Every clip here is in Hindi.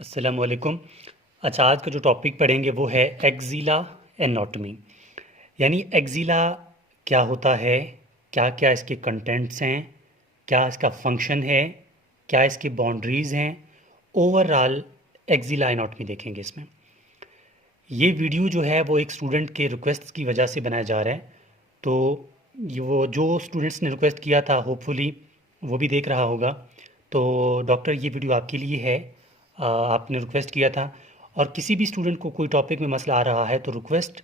अस्सलाम वालेकुम। अच्छा, आज का जो टॉपिक पढ़ेंगे वो है एक्जिला एनाटॉमी। यानी एक्जिला क्या होता है, क्या क्या इसके कंटेंट्स हैं, क्या इसका फंक्शन है, क्या इसकी बाउंड्रीज़ हैं। ओवरऑल एक्जिला एनाटॉमी देखेंगे इसमें। ये वीडियो जो है वो एक स्टूडेंट के रिक्वेस्ट की वजह से बनाया जा रहा है। तो ये वो जो स्टूडेंट्स ने रिक्वेस्ट किया था, होपफुली वो भी देख रहा होगा। तो डॉक्टर, ये वीडियो आपके लिए है। आपने रिक्वेस्ट किया था, और किसी भी स्टूडेंट को कोई टॉपिक में मसला आ रहा है तो रिक्वेस्ट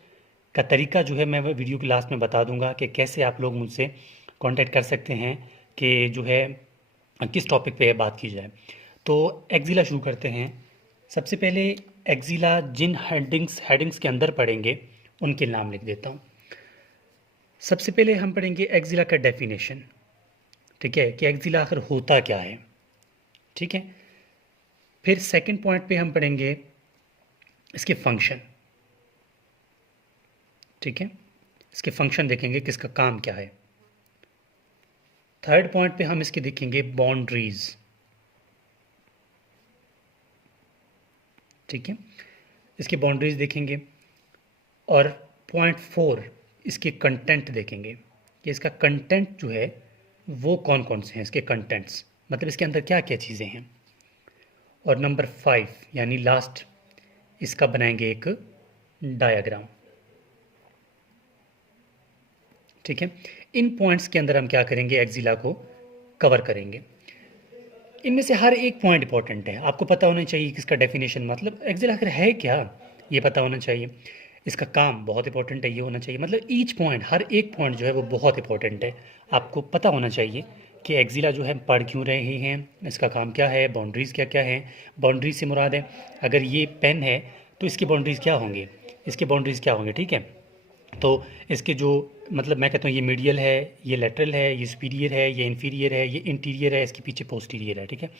का तरीका जो है मैं वीडियो के लास्ट में बता दूंगा कि कैसे आप लोग मुझसे कांटेक्ट कर सकते हैं कि जो है किस टॉपिक पे बात की जाए। तो एक्जिला शुरू करते हैं। सबसे पहले एक्जिला जिन हेडिंग्स के अंदर पढ़ेंगे उनके नाम लिख देता हूँ। सबसे पहले हम पढ़ेंगे एक्जिला का डेफिनेशन। ठीक है, कि एक्जिला आखिर होता क्या है। ठीक है, फिर सेकंड पॉइंट पे हम पढ़ेंगे इसके फंक्शन। ठीक है, इसके फंक्शन देखेंगे कि इसका काम क्या है। थर्ड पॉइंट पे हम इसके देखेंगे बाउंड्रीज। ठीक है, इसकी बाउंड्रीज देखेंगे। और पॉइंट फोर, इसके कंटेंट देखेंगे कि इसका कंटेंट जो है वो कौन कौन से हैं, इसके कंटेंट्स मतलब इसके अंदर क्या क्या चीज़ें हैं। और नंबर फाइव यानी लास्ट, इसका बनाएंगे एक डायग्राम। ठीक है, इन पॉइंट्स के अंदर हम क्या करेंगे, एक्जिला को कवर करेंगे। इनमें से हर एक पॉइंट इंपॉर्टेंट है, आपको पता होना चाहिए कि इसका डेफिनेशन मतलब एक्जिला आखिर है क्या, ये पता होना चाहिए। इसका काम बहुत इंपॉर्टेंट है, ये होना चाहिए। मतलब ईच पॉइंट, हर एक पॉइंट जो है वो बहुत इंपॉर्टेंट है। आपको पता होना चाहिए कि एक्जिला जो है पढ़ क्यों रहे हैं, इसका काम क्या है, बाउंड्रीज़ क्या क्या है। बाउंड्रीज से मुराद है, अगर ये पेन है तो इसकी बाउंड्रीज़ क्या होंगे, इसके बाउंड्रीज़ क्या होंगे। ठीक है, तो इसके जो मतलब मैं कहता हूँ ये मीडियल है, ये लेटरल है, ये सुपीरियर है, ये इन्फीरियर है, ये इंटीरियर है, इसके पीछे पोस्टीरियर है। ठीक है,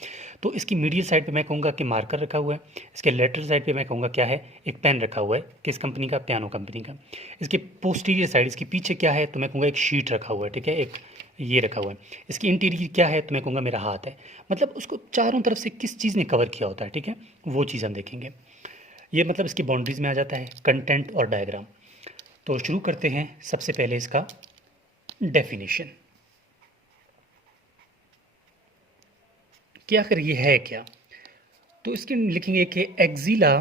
तो इसकी मीडियल साइड पे मैं कहूँगा कि मार्कर रखा हुआ है। इसके लेटरल साइड पे मैं कहूँगा क्या है, एक पेन रखा हुआ है। किस कंपनी का, पियानो कंपनी का। इसके पोस्टीरियर साइड, इसके पीछे क्या है, तो मैं कहूँगा एक शीट रखा हुआ है। ठीक है, एक ये रखा हुआ है। इसकी इंटीरियर क्या है, तो मैं कहूँगा मेरा हाथ है। मतलब उसको चारों तरफ से किस चीज़ ने कवर किया होता है। ठीक है, वो चीज़ हम देखेंगे। ये मतलब इसकी बाउंड्रीज में आ जाता है कंटेंट और डायग्राम। तो शुरू करते हैं सबसे पहले इसका डेफिनेशन कि आखिर ये है क्या। तो इसके लिखेंगे कि एक्जिला,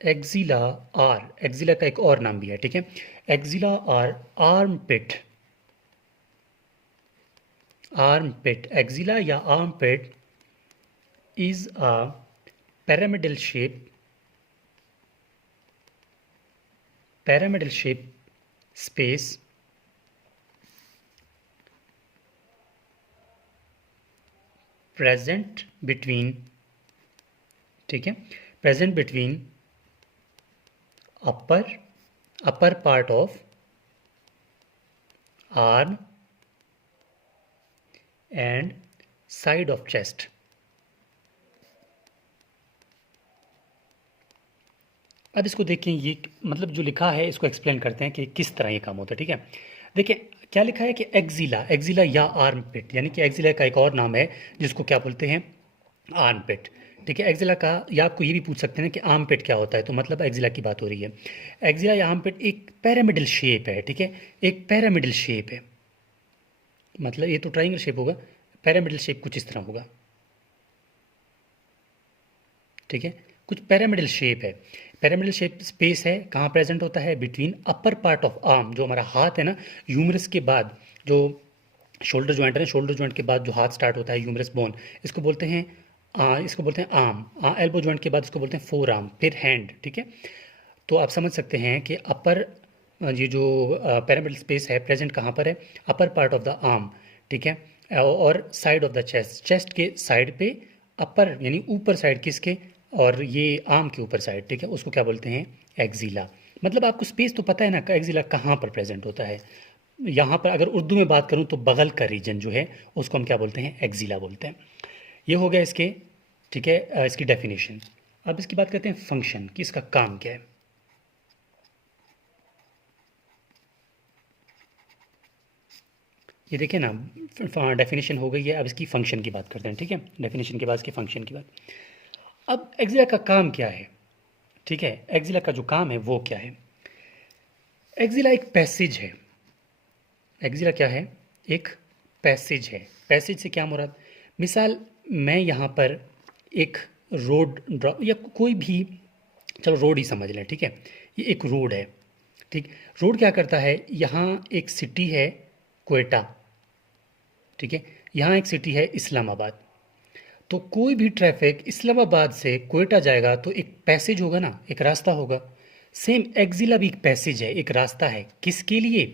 एक्जिला आर, एक्जिला का एक और नाम भी है। ठीक है, axilla or armpit, armpit, axilla या armpit is a pyramidal shape, pyramidal shape space present between, ठीक है, present between upper upper part of arm and side of chest। अब इसको देखें, ये मतलब जो लिखा है इसको एक्सप्लेन करते हैं कि किस तरह ये काम होता है। ठीक है, देखिए क्या लिखा है कि एक्जिला, एक्जिला या आर्म पिट, यानी कि एक्जिला का एक और नाम है जिसको क्या बोलते हैं, आर्म पिट। ठीक है, एक्जिला का, या आपको ये भी पूछ सकते हैं कि आर्म पिट क्या होता है, तो मतलब एक्जिला की बात हो रही है। एक्जिला या आर्म पिट एक पैरामिडल शेप है। ठीक है, एक पैरामिडल शेप है, मतलब ये तो ट्राइंगल शेप होगा, पैरामिडल शेप कुछ इस तरह होगा। ठीक है, कुछ पैरामिडल शेप है। पैरामिडल शेप स्पेस है, कहाँ प्रेजेंट होता है, between upper part of arm, जो हमारा हाथ है ना, ह्यूमरस के बाद जो शोल्डर ज्वाइंट है ना, शोल्डर ज्वाइंट के बाद जो हाथ स्टार्ट होता है, ह्यूमरस बोन, इसको बोलते हैं इसको बोलते हैं आर्म। एल्बो ज्वाइंट के बाद इसको बोलते हैं फोर आर्म, फिर हैंड। ठीक है, तो आप समझ सकते हैं कि अपर, ये जो पैरामिडल स्पेस है प्रेजेंट कहाँ पर है, upper part of the arm. ठीक है, और side of the chest, chest के साइड पे, अपर यानी ऊपर साइड किसके, और ये आर्म के ऊपर साइड। ठीक है, उसको क्या बोलते हैं, एक्जिला। मतलब आपको स्पेस तो पता है ना, एक्जिला कहाँ पर प्रेजेंट होता है। यहाँ पर अगर उर्दू में बात करूँ तो बगल का रीजन जो है उसको हम क्या बोलते हैं, एक्जिला बोलते हैं। ये हो गया इसके, ठीक है, इसकी डेफिनेशन। अब इसकी बात करते हैं फंक्शन कि इसका काम क्या है। ये देखिए ना, डेफिनेशन हो गई है, अब इसकी फंक्शन की बात करते हैं, ठीक है। डेफिनेशन के बाद इसके फंक्शन की बात। अब एक्जिला का काम क्या है, ठीक है, एक्जिला का जो काम है वो क्या है। एक्जिला एक पैसेज है। एक्जिला क्या है, एक पैसेज है। पैसेज से क्या मुराद, मिसाल मैं यहाँ पर एक रोड ड्रॉ या कोई भी, चलो रोड ही समझ लें, ठीक है, ये एक रोड है, ठीक। रोड क्या करता है, यहाँ एक सिटी है क्वेटा, ठीक है, यहाँ एक सिटी है इस्लामाबाद। तो कोई भी ट्रैफिक इस्लामाबाद से क्वेटा जाएगा तो एक पैसेज होगा ना, एक रास्ता होगा। सेम एक्जिला भी एक पैसेज है, एक रास्ता है, किसके लिए,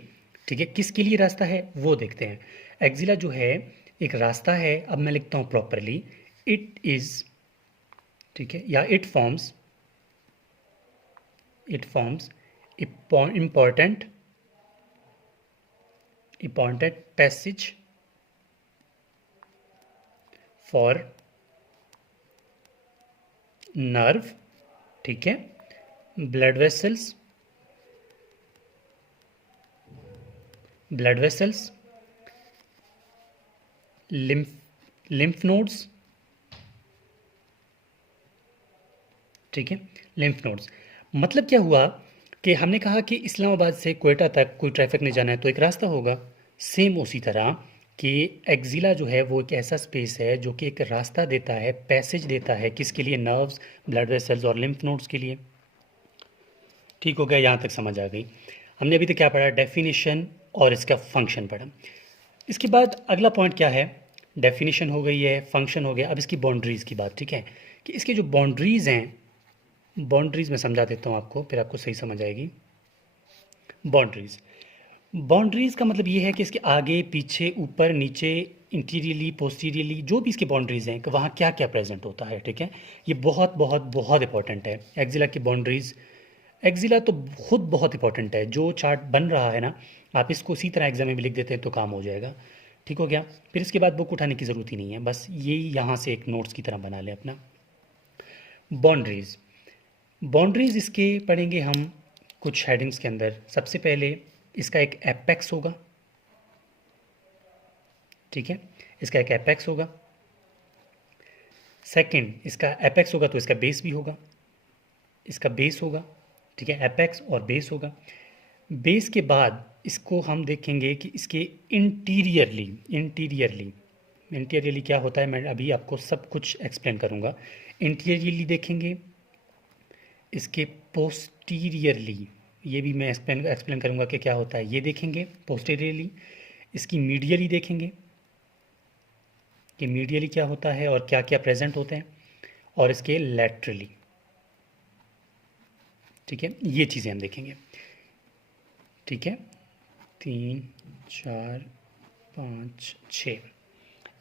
ठीक है, किसके लिए रास्ता है वो देखते हैं। एक्जिला जो है एक रास्ता है। अब मैं लिखता हूँ प्रॉपरली, इट इज, ठीक है, या it forms important passage for nerve, ठीक है, blood vessels, lymph nodes, ठीक है, लिम्फ नोड्स। मतलब क्या हुआ कि हमने कहा कि इस्लामाबाद से क्वेटा तक कोई ट्रैफिक नहीं जाना है तो एक रास्ता होगा। सेम उसी तरह कि एक्जिला जो है वो एक ऐसा स्पेस है जो कि एक रास्ता देता है, पैसेज देता है, किसके लिए, नर्व्स, ब्लड वेसल्स और लिम्फ नोड्स के लिए। ठीक हो गया, यहाँ तक समझ आ गई। हमने अभी तक क्या पढ़ा, डेफिनेशन और इसका फंक्शन पढ़ा। इसके बाद अगला पॉइंट क्या है, डेफिनेशन हो गई है, फंक्शन हो गया, अब इसकी बाउंड्रीज़ की बात, ठीक है, कि इसकी जो बाउंड्रीज़ हैं, बाउंड्रीज़ मैं समझा देता हूँ आपको, फिर आपको सही समझ आएगी। बाउंड्रीज़ का मतलब ये है कि इसके आगे पीछे ऊपर नीचे, इंटीरियरली पोस्टीरियरली, जो भी इसकी बाउंड्रीज़ हैं कि वहाँ क्या क्या प्रेजेंट होता है, ठीक है। ये बहुत बहुत बहुत इंपॉर्टेंट है एक्जिला की बाउंड्रीज़। एक्जिला तो खुद बहुत इंपॉर्टेंट है। जो चार्ट बन रहा है ना, आप इसको उसी तरह एग्जाम में भी लिख देते हैं तो काम हो जाएगा। ठीक हो गया, फिर इसके बाद बुक उठाने की ज़रूरत ही नहीं है, बस ये यहाँ से एक नोट्स की तरह बना लें अपना। बाउंड्रीज़ इसके पढ़ेंगे हम कुछ हेडिंग्स के अंदर। सबसे पहले इसका एक एपेक्स होगा, ठीक है, इसका एक एपेक्स होगा। सेकंड, इसका एपेक्स होगा तो इसका बेस भी होगा, इसका बेस होगा, ठीक है, एपेक्स और बेस होगा। बेस के बाद इसको हम देखेंगे कि इसके इंटीरियरली क्या होता है, मैं अभी आपको सब कुछ एक्सप्लेन करूँगा। इंटीरियरली देखेंगे, इसके पोस्टीरियरली, ये भी मैं एक्सप्लेन करूँगा कि क्या होता है, ये देखेंगे पोस्टीरियरली। इसकी मीडियली देखेंगे कि मीडियली क्या होता है और क्या क्या प्रेजेंट होते हैं, और इसके लैटरली, ठीक है, ये चीज़ें हम देखेंगे। ठीक है, 3 4 5 6,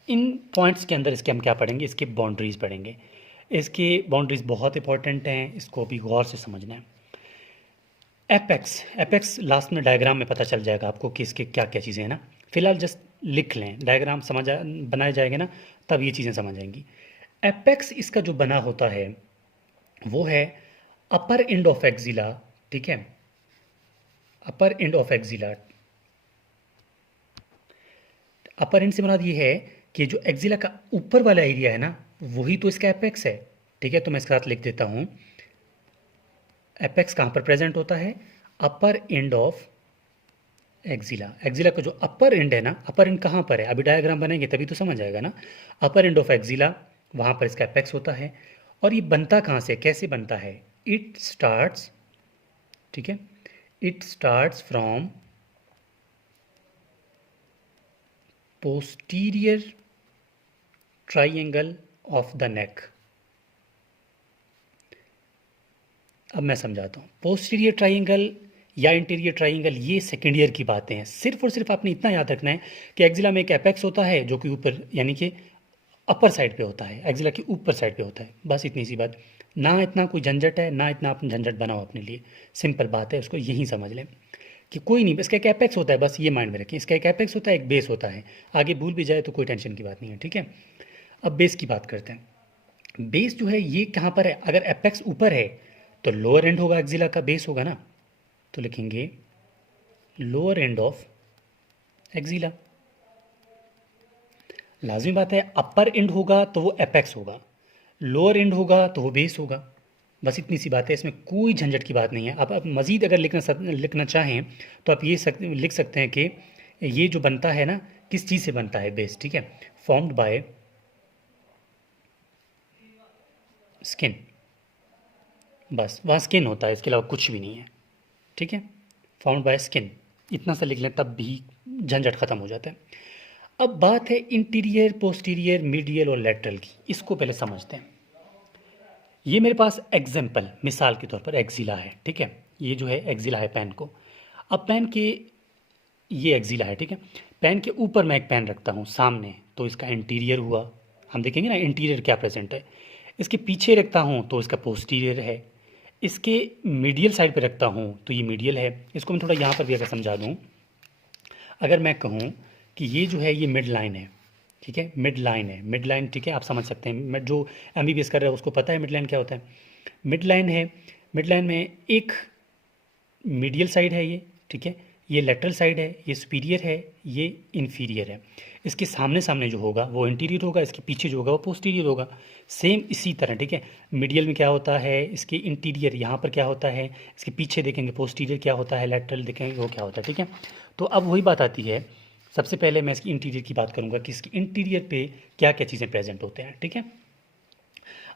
इन पॉइंट्स के अंदर इसके हम क्या पढ़ेंगे, इसके बाउंड्रीज़ पढ़ेंगे। इसके बाउंड्रीज़ बहुत इंपॉर्टेंट हैं, इसको भी गौर से समझना है। एपेक्स लास्ट में डायग्राम में पता चल जाएगा आपको कि इसके क्या क्या चीज़ें हैं ना। फिलहाल जस्ट लिख लें, डायग्राम बनाए जाएंगे ना, तब ये चीज़ें समझ आएंगी। एपेक्स इसका जो बना होता है वो है अपर एंड ऑफ एक्जिला, ठीक है, upper end of axilla. Upper end से मुराद ये है कि जो एक्जिला का ऊपर वाला एरिया है ना, वही तो इसका एपेक्स है, ठीक है। तो मैं इसके साथ लिख देता हूँ, एपेक्स कहाँ पर प्रेजेंट होता है, upper end of axilla. Axilla का जो अपर एंड है ना, अपर एंड कहाँ पर है, अभी डायग्राम बनेंगे तभी तो समझ आएगा ना। अपर एंड ऑफ एक्जिला, वहाँ पर इसका एपेक्स होता है। और ये बनता कहाँ से, कैसे बनता है, इट स्टार्ट्स, ठीक है, it starts from posterior triangle of the neck. अब मैं समझाता हूँ, पोस्टीरियर ट्राइंगल या इंटीरियर ट्राइंगल ये सेकेंड ईयर की बातें हैं। सिर्फ और सिर्फ आपने इतना याद रखना है कि एक्जिला में एक एपेक्स होता है जो कि ऊपर, यानी कि अपर साइड पे होता है, एक्जिला की ऊपर साइड पे होता है, बस इतनी सी बात। ना इतना कोई झंझट है, ना इतना आप झंझट बनाओ अपने लिए, सिंपल बात है, उसको यहीं समझ लें कि कोई नहीं, इसका एक एपेक्स होता है, बस ये माइंड में रखें, इसका एक एपेक्स होता है, एक बेस होता है। आगे भूल भी जाए तो कोई टेंशन की बात नहीं है, ठीक है। अब बेस की बात करते हैं। बेस जो है ये कहाँ पर है, अगर एपेक्स ऊपर है तो लोअर एंड होगा, एक्जिला का बेस होगा ना, तो लिखेंगे लोअर एंड ऑफ एक्जिला, लाजमी बात है, अपर एंड होगा तो वो एपेक्स होगा, लोअर एंड होगा तो वो बेस होगा। बस इतनी सी बात है, इसमें कोई झंझट की बात नहीं है। आप मज़ीद अगर लिखना चाहें तो आप लिख सकते हैं कि ये जो बनता है ना, किस चीज़ से बनता है बेस, ठीक है, फॉर्म्ड बाय स्किन। बस वहाँ स्किन होता है, इसके अलावा कुछ भी नहीं है, ठीक है, फाउंड बाय स्किन, इतना सा लिख लें तब भी झंझट ख़त्म हो जाता है। अब बात है इंटीरियर, पोस्टीरियर, मीडियल और लेटरल की, इसको पहले समझते हैं। ये मेरे पास एग्जाम्पल, मिसाल के तौर पर एक्जिला है, ठीक है, ये जो है एक्जिला है पैन को। अब पैन के, ये एक्जिला है, ठीक है, पैन के ऊपर मैं एक पैन रखता हूँ सामने, तो इसका इंटीरियर हुआ, हम देखेंगे ना इंटीरियर क्या प्रेजेंट है। इसके पीछे रखता हूँ तो इसका पोस्टीरियर है। इसके मीडियल साइड पे रखता हूँ तो ये मीडियल है। इसको मैं थोड़ा यहाँ पर भी अगर समझा दूँ, अगर मैं कहूँ कि ये जो है ये मिड लाइन है, ठीक है, मिड लाइन है, मिड लाइन, ठीक है, आप समझ सकते हैं, जो एमबीबीएस कर रहा है उसको पता है मिड लाइन क्या होता है। मिड लाइन है, मिड लाइन में एक मीडियल साइड है ये, ठीक है, ये लेटरल साइड है, ये सुपीरियर है, ये इन्फीरियर है। इसके सामने सामने जो होगा वो इंटीरियर होगा, इसके पीछे जो होगा वो पोस्टीरियर होगा। सेम इसी तरह, ठीक है, मीडियल में क्या होता है, इसके इंटीरियर यहाँ पर क्या होता है, इसके पीछे देखेंगे पोस्टीरियर क्या होता है, लेटरल देखेंगे वो क्या होता है, ठीक है। तो अब वही बात आती है, सबसे पहले मैं इसकी इंटीरियर की बात करूँगा कि इसकी इंटीरियर पे क्या क्या चीज़ें प्रेजेंट होते हैं, ठीक है।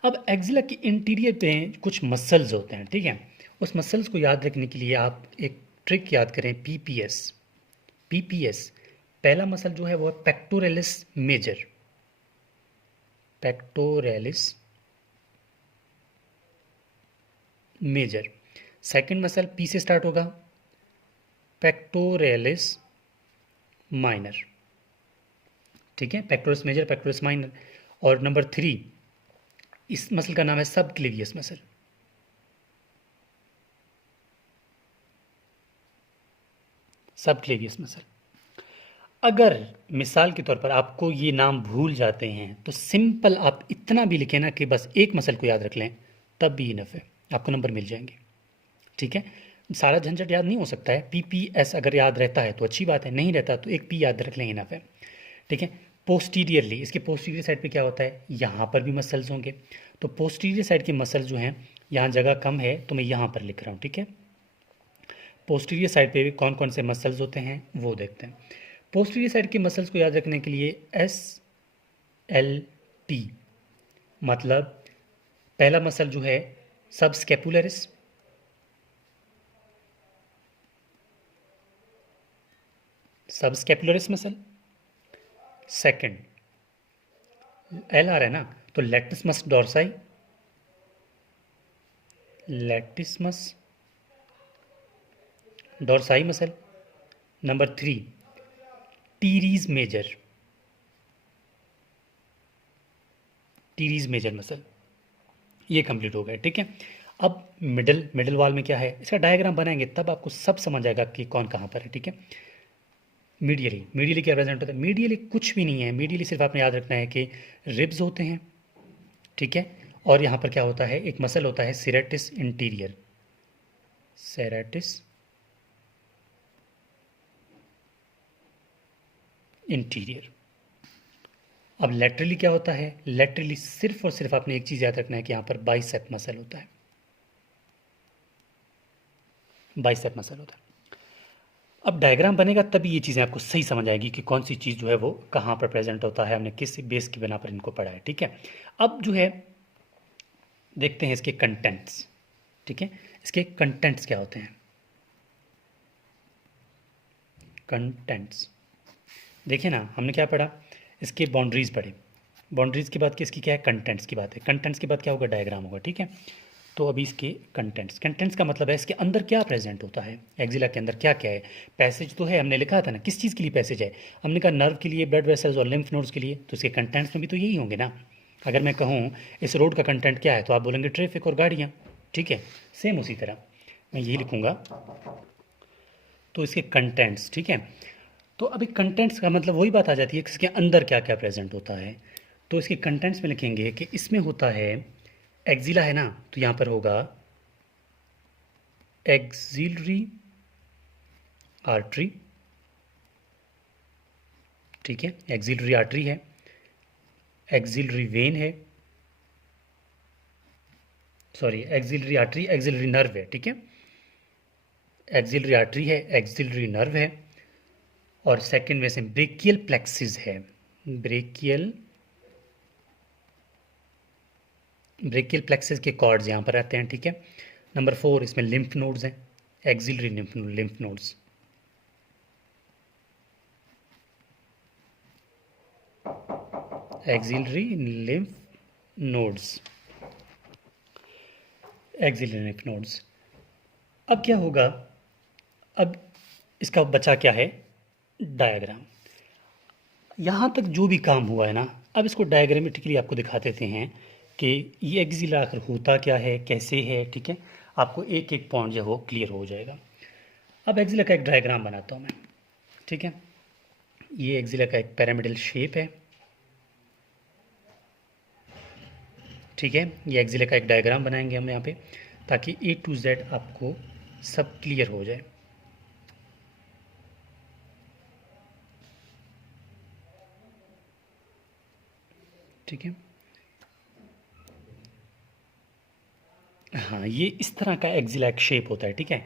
अब एक्जिला की इंटीरियर पे कुछ मसल्स होते हैं, ठीक है। उस मसल्स को याद रखने के लिए आप एक ट्रिक याद करें, पीपीएस। पीपीएस, पहला मसल जो है वो है pectoralis major, pectoralis major. Second muscle P से स्टार्ट होगा, पेक्टोरेलिस माइनर, ठीक है, पेक्टोरस मेजर, पेक्टोरस माइनर। और नंबर 3, इस मसल का नाम है subclavius muscle, subclavius muscle. अगर मिसाल के तौर पर आपको ये नाम भूल जाते हैं तो सिंपल आप इतना भी लिखें ना कि बस एक मसल को याद रख लें, तब भी इनफ है, आपको नंबर मिल जाएंगे, ठीक है। सारा झंझट याद नहीं हो सकता है, पीपीएस अगर याद रहता है तो अच्छी बात है, नहीं रहता तो एक पी याद रख लें, इनफ है, ठीक है। पोस्टीरियरली, इसके पोस्टीरियर साइड पे क्या होता है, यहाँ पर भी मसल्स होंगे, तो पोस्टीरियर साइड के मसल जो हैं, यहाँ जगह कम है तो मैं यहाँ पर लिख रहा हूँ, ठीक है। पोस्टीरियर साइड पे भी कौन कौन से मसल्स होते हैं वो देखते हैं। पोस्टीरियर साइड के मसल्स को याद रखने के लिए SLT, मतलब पहला मसल जो है subscapularis, subscapularis muscle. Second, L आ रहा है ना, तो latissimus dorsi, latissimus dorsi muscle. Number 3, teres major, teres major muscle, ये कंप्लीट हो गया, ठीक है। अब मिडल, मिडल वॉल में क्या है, इसका डायग्राम बनाएंगे तब आपको सब समझ आएगा कि कौन कहाँ पर है, ठीक है। मीडियली, मीडियली क्या प्रेजेंट होता है, मीडियली कुछ भी नहीं है, मीडियली सिर्फ आपने याद रखना है कि रिब्स होते हैं, ठीक है, और यहाँ पर क्या होता है, एक मसल होता है सेरेटिस इंटीरियर, सेरेटिस इंटीरियर। अब लेटरली क्या होता है, लेटरली सिर्फ और सिर्फ आपने एक चीज़ याद रखना है कि यहाँ पर बाइसेप मसल होता है, बाइसेप मसल होता है। अब डायग्राम बनेगा तभी ये चीज़ें आपको सही समझ आएगी कि कौन सी चीज़ जो है वो कहाँ पर प्रेजेंट होता है, हमने किस बेस की बिना पर इनको पढ़ा है, ठीक है। अब जो है देखते हैं इसके कंटेंट्स, ठीक है, इसके कंटेंट्स क्या होते हैं। कंटेंट्स देखिए ना, हमने क्या पढ़ा, इसके बाउंड्रीज पढ़े, बाउंड्रीज की बात की, इसकी क्या है, कंटेंट्स की बात है, कंटेंट्स के बाद क्या होगा, डायग्राम होगा, ठीक है। तो अभी इसके कंटेंट्स, कंटेंट्स का मतलब है इसके अंदर क्या प्रेजेंट होता है, एक्जिला के अंदर क्या क्या है। पैसेज तो है, हमने लिखा था ना किस चीज़ के लिए पैसेज है, हमने कहा नर्व के लिए, ब्लड वेसल्स और लिम्फ नोड्स के लिए, तो इसके कंटेंट्स में भी तो यही होंगे ना। अगर मैं कहूँ इस रोड का कंटेंट क्या है तो आप बोलेंगे ट्रैफिक और गाड़ियाँ, ठीक है, सेम उसी तरह मैं यही लिखूँगा, तो इसके कंटेंट्स, ठीक है। तो अभी कंटेंट्स का मतलब वही बात आ जाती है कि इसके अंदर क्या क्या प्रेजेंट होता है। तो इसके कंटेंट्स में लिखेंगे कि इसमें होता है, एक्जिला है ना, तो यहाँ पर होगा एक्सिलरी आर्टरी, ठीक है, एक्सिलरी आर्टरी है, एक्सिलरी वेन है, sorry axillary artery, axillary nerve है, ठीक है, एक्सिलरी आर्टरी है, एक्सिलरी नर्व है, और सेकंड में से ब्रेकियल प्लेक्सिस है, ब्रेकियल ब्रेकियल प्लेक्सिस के कॉर्ड्स यहाँ पर आते हैं, ठीक है। नंबर 4 इसमें लिम्फ नोड्स हैं, axillary lymph nodes, axillary lymph nodes, axillary lymph nodes. अब क्या होगा, अब इसका बचा क्या है, डायग्राम। यहाँ तक जो भी काम हुआ है ना, अब इसको डायग्रामेटिकली आपको दिखा देते हैं कि ये एक्सिला आखिर होता क्या है, कैसे है, ठीक है। आपको एक एक पॉइंट जो है वो क्लियर हो जाएगा। अब एक्सिला का एक डायग्राम बनाता हूँ मैं, ठीक है। ये एक्सिला का एक पिरामिडल शेप है, ठीक है। ये एक्सिला का एक डायग्राम बनाएंगे हम यहाँ पे, ताकि A to Z आपको सब क्लियर हो जाए। ठीक है, हाँ, ये इस तरह का एक्सिला एक शेप होता है, ठीक है।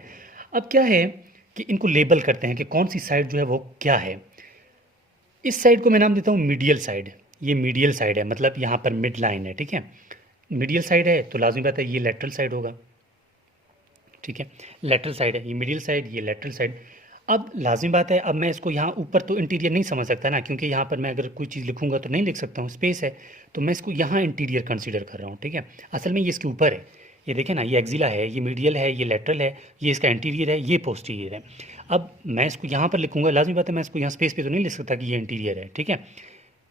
अब क्या है कि इनको लेबल करते हैं कि कौन सी साइड जो है वो क्या है। इस साइड को मैं नाम देता हूँ मीडियल साइड। ये मीडियल साइड है, मतलब यहाँ पर मिड लाइन है, ठीक है। मीडियल साइड है तो लाजमी बात है ये लेटरल साइड होगा, ठीक है। लेटरल साइड है, ये मीडियल साइड, ये लेटरल साइड। अब लाजिम बात है, अब मैं इसको यहाँ ऊपर तो इंटीरियर नहीं समझ सकता ना, क्योंकि यहाँ पर मैं अगर कोई चीज़ लिखूंगा तो नहीं लिख सकता हूँ, स्पेस है, तो मैं इसको यहाँ इंटीरियर कंसीडर कर रहा हूँ, ठीक है। असल में ये इसके ऊपर है, ये देखें ना, ये एक्सिला है, ये मीडियल है, ये लेटरल है, ये इसका इंटीरियर है, ये पोस्टीरियर है। अब मैं इसको यहाँ पर लिखूंगा, लाजमी बात है मैं इसको यहाँ स्पेस पे तो नहीं लिख सकता कि ये इंटीरियर है, ठीक है।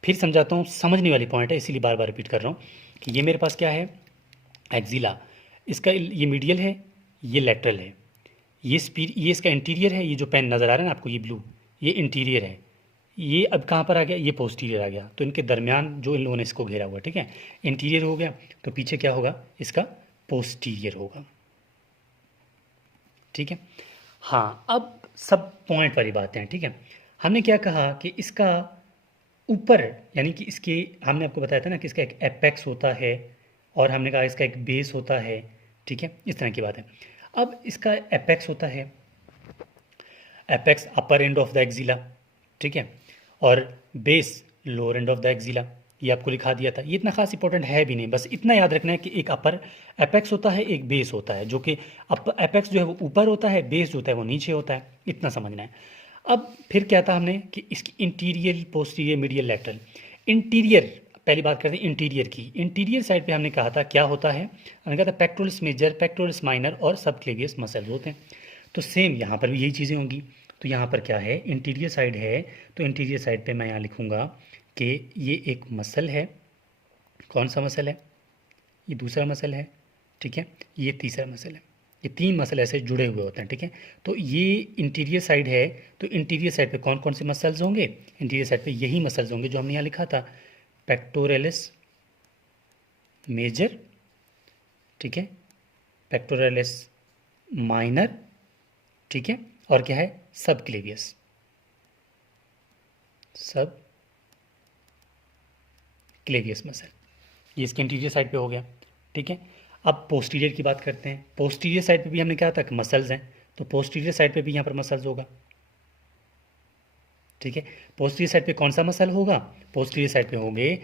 फिर समझाता हूँ, समझने वाली पॉइंट है, इसीलिए बार बार रिपीट कर रहा हूँ कि ये मेरे पास क्या है, एक्सिला, इसका ये मीडियल है, ये लेटरल है, ये इसका इंटीरियर है, ये जो पेन नज़र आ रहा है ना आपको, ये ब्लू, ये इंटीरियर है। ये अब कहाँ पर आ गया, ये पोस्टीरियर आ गया, तो इनके दरमियान जो इन लोगों ने इसको घेरा हुआ, ठीक है। इंटीरियर हो गया तो पीछे क्या होगा, इसका पोस्टीरियर होगा, ठीक है। हाँ, अब सब पॉइंट वाली बातें हैं, ठीक है। हमने क्या कहा कि इसका ऊपर, यानी कि इसके, हमने आपको बताया था ना कि इसका एक एपेक्स होता है, और हमने कहा इसका एक बेस होता है, ठीक है, इस तरह की बात है। अब इसका एपेक्स होता है, apex upper end of the axilla, ठीक है, और base lower end of the axilla, ये आपको लिखा दिया था। ये इतना खास इंपॉर्टेंट है भी नहीं, बस इतना याद रखना है कि एक अपर एपेक्स होता है, एक बेस होता है, जो कि एपेक्स जो है वो ऊपर होता है, बेस जो होता है वो नीचे होता है, इतना समझना है। अब फिर क्या था हमने कि इसकी interior, posterior, medial, lateral. Interior, पहली बात करते हैं इंटीरियर की। इंटीरियर साइड पे हमने कहा था क्या होता है, हमने कहा था पेक्टोरल्स मेजर, पेक्टोरल्स माइनर और सबक्लेवियस मसल्स होते हैं। तो सेम यहाँ पर भी यही चीज़ें होंगी। तो यहाँ पर क्या है, इंटीरियर साइड है, तो इंटीरियर साइड पे मैं यहाँ लिखूँगा कि ये एक मसल है। कौन सा मसल है, ये दूसरा मसल है, ठीक है, ये तीसरा मसल है। ये 3 मसल ऐसे जुड़े हुए होते हैं, ठीक है। तो ये इंटीरियर साइड है, तो इंटीरियर साइड पे कौन कौन से मसल्स होंगे, इंटीरियर साइड पे यही मसल्स होंगे जो हमने यहाँ लिखा था, पेक्टोरलिस मेजर, ठीक है, पेक्टोरलिस माइनर, ठीक है, और क्या है, सब क्लेवियस, सब क्लेवियस मसल। ये इसके इंटीरियर साइड पे हो गया, ठीक है। अब पोस्टीरियर की बात करते हैं। पोस्टीरियर साइड पे भी हमने कहा था कि मसल्स हैं, तो पोस्टीरियर साइड पे भी यहाँ पर मसल्स होगा, ठीक है। पोस्टीरियर साइड पे कौन सा मसल होगा, पोस्टीरियर साइड पे होंगे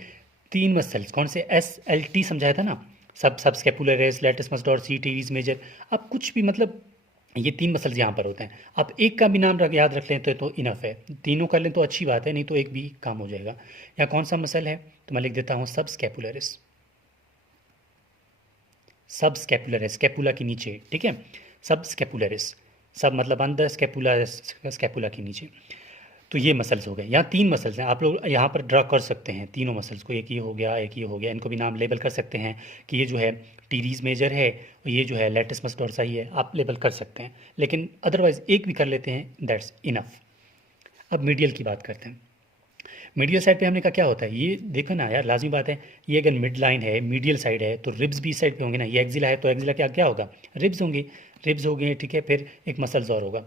3 मसल्स। कौन से, SLT समझाया था ना, सब स्केपुलरिस, लैटिस मसल और सी टीरीज मेजर। अब कुछ भी मतलब ये 3 मसल्स यहाँ पर होते हैं। आप एक का भी नाम याद रख लें तो इनफ है, तीनों कर लें तो अच्छी बात है, नहीं तो एक भी काम हो जाएगा। यहाँ कौन सा मसल है, तो मैं लिख देता हूँ सब स्केपुलरिस, सब स्केपुलरिस, स्केपुला के नीचे, ठीक है, सब स्केपुलरिस, सब मतलब अंदर, स्केपुला स्केपुला के नीचे। तो ये मसल्स हो गए। यहाँ 3 मसल्स हैं, आप लोग यहाँ पर ड्रा कर सकते हैं तीनों मसल्स को, एक ये हो गया, एक ये हो गया, इनको भी नाम लेबल कर सकते हैं कि ये जो है टीरीज मेजर है, और ये जो है लैटिस मस डोर्साई है, आप लेबल कर सकते हैं, लेकिन अदरवाइज एक भी कर लेते हैं, दैट्स इनफ। अब मीडियल की बात करते हैं। मीडियल साइड पे हमने कहा क्या होता है, ये देखो ना यार, लाजमी बात है, ये अगर मिड लाइन है, मीडियल साइड है, तो रिब्स भी इस साइड पे होंगे ना। ये एक्सिला है तो एक्सिला क्या क्या होगा, रिब्स होंगे, रिब्स हो गए, ठीक है। फिर एक मसल्स और होगा,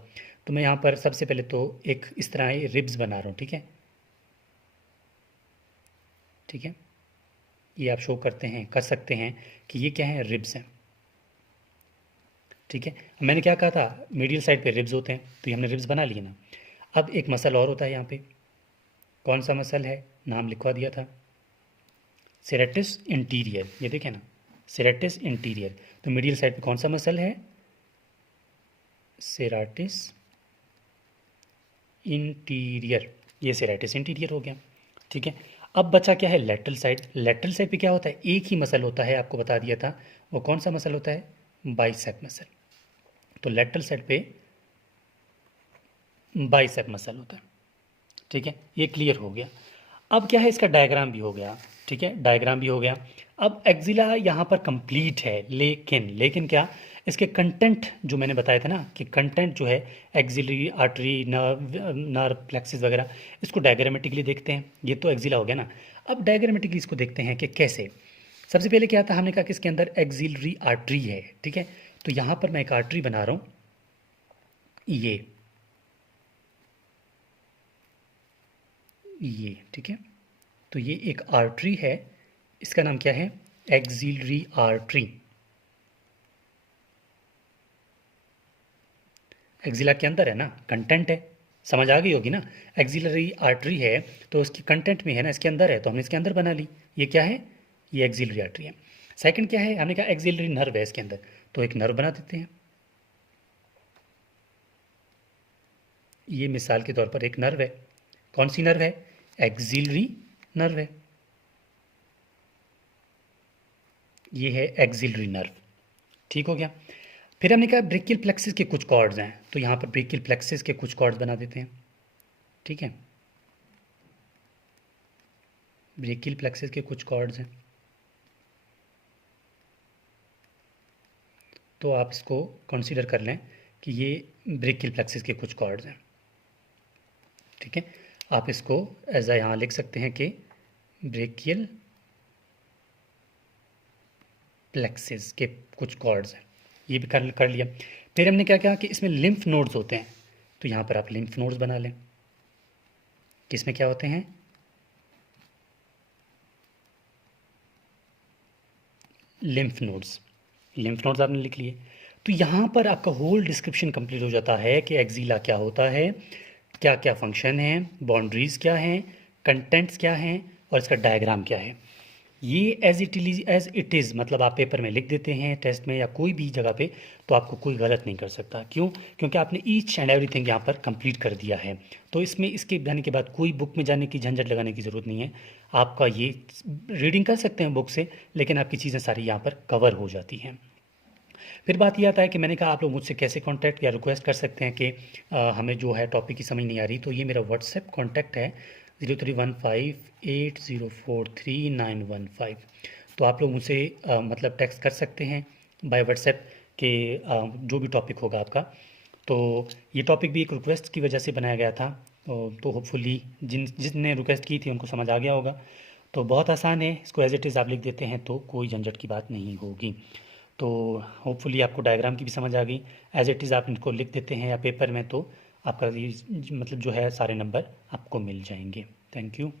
तो मैं यहाँ पर सबसे पहले तो एक इस तरह रिब्स बना रहा हूँ, ठीक है, ठीक है। ये आप शो करते हैं, कर सकते हैं कि ये क्या है, रिब्स हैं। ठीक है, मैंने क्या कहा था, मीडियल साइड पे रिब्स होते हैं, तो ये हमने रिब्स बना लिए ना। अब एक मसल और होता है यहाँ पे, कौन सा मसल है, नाम लिखवा दिया था, सेरेटिस इंटीरियर। ये देखें ना, सेरेटिस इंटीरियर। तो मीडियल साइड पे कौन सा मसल है, सेराटिस इंटीरियर। ये सेराटिस इंटीरियर हो गया। ठीक है, अब बचा क्या है, लेटरल साइड। लेटरल साइड पे क्या होता है, एक ही मसल होता है, आपको बता दिया था। वो कौन सा मसल होता है, बाइसेप मसल। तो लेटरल साइड पे बाइसेप मसल होता है। ठीक है, ये क्लियर हो गया। अब क्या है, इसका डायग्राम भी हो गया। ठीक है, डायग्राम भी हो गया। अब एक्जिला यहाँ पर कंप्लीट है, लेकिन लेकिन क्या, इसके कंटेंट जो मैंने बताया था ना, कि कंटेंट जो है एक्सिलरी आर्टरी नर्व प्लेक्सिस वगैरह, इसको डायग्रामेटिकली देखते हैं। ये तो एक्जिला हो गया ना। अब डायग्रामेटिकली इसको देखते हैं कि कैसे। सबसे पहले क्या था, हमने कहा कि इसके अंदर एक्सिलरी आर्टरी है। ठीक है, तो यहाँ पर मैं एक आर्टरी बना रहा हूँ, ये ठीक है। तो ये एक आर्टरी है, इसका नाम क्या है, एक्सिलरी आर्टरी। एक्सिला के अंदर है ना, कंटेंट है, समझ आ गई होगी ना। एक्सिलरी आर्टरी है तो उसकी कंटेंट में है ना, इसके अंदर है, तो हमने इसके अंदर बना ली। ये क्या है, ये एक्सिलरी आर्टरी है। सेकंड क्या है, हमने कहा एक्सिलरी नर्व है इसके अंदर, तो एक नर्व बना देते हैं। ये मिसाल के तौर पर एक नर्व है, कौन सी नर्व है, एक्सिलरी नर्व है। ये है एक्सिलरी नर्व। ठीक हो गया। फिर हमने कहा ब्रेकियल प्लेक्सिस के कुछ कॉर्ड्स हैं, तो यहाँ पर ब्रेकियल प्लेक्सिस के कुछ कॉर्ड्स बना देते हैं। ठीक है, ब्रेकियल प्लेक्सिस के कुछ कॉर्ड्स हैं, तो आप इसको कंसीडर कर लें कि ये ब्रेकियल प्लेक्सिस के कुछ कॉर्ड्स हैं। ठीक है, आप इसको एज आ यहाँ लिख सकते हैं कि ब्रेकियल प्लेक्सिस के कुछ कॉर्ड्स हैं, ये भी कर लिया। फिर हमने क्या कहा कि इसमें लिम्फ नोड्स होते हैं, तो यहाँ पर आप लिम्फ नोड्स बना लें। किसमें क्या होते हैं, लिम्फ नोड्स। लिम्फ नोड्स आपने लिख लिए, तो यहाँ पर आपका होल डिस्क्रिप्शन कंप्लीट हो जाता है कि एक्जिला क्या होता है, क्या क्या फंक्शन है, बाउंड्रीज क्या हैं, कंटेंट्स क्या हैं, और इसका डायग्राम क्या है। ये एज इट इज़ मतलब आप पेपर में लिख देते हैं, टेस्ट में या कोई भी जगह पे, तो आपको कोई गलत नहीं कर सकता। क्यों, क्योंकि आपने ईच एंड एवरीथिंग यहाँ पर कंप्लीट कर दिया है। तो इसमें इसके जाने के बाद कोई बुक में जाने की झंझट लगाने की ज़रूरत नहीं है। आपका ये रीडिंग कर सकते हैं बुक से, लेकिन आपकी चीज़ें सारी यहाँ पर कवर हो जाती हैं। फिर बात ये आता है कि मैंने कहा आप लोग मुझसे कैसे कांटेक्ट या रिक्वेस्ट कर सकते हैं कि हमें जो है टॉपिक की समझ नहीं आ रही, तो ये मेरा व्हाट्सएप कांटेक्ट है 031580439115। तो आप लोग मुझसे मतलब टेक्स्ट कर सकते हैं बाय व्हाट्सएप के जो भी टॉपिक होगा आपका। तो ये टॉपिक भी एक रिक्वेस्ट की वजह से बनाया गया था, तो होपफुली जिसने रिक्वेस्ट की थी उनको समझ आ गया होगा। तो बहुत आसान है, इसको एज इट इज़ आप लिख देते हैं तो कोई झंझट की बात नहीं होगी। तो होपफुली आपको डायग्राम की भी समझ आ गई। एज इट इज़ आप इनको लिख देते हैं या पेपर में, तो आपका ये मतलब जो है सारे नंबर आपको मिल जाएंगे। Thank you.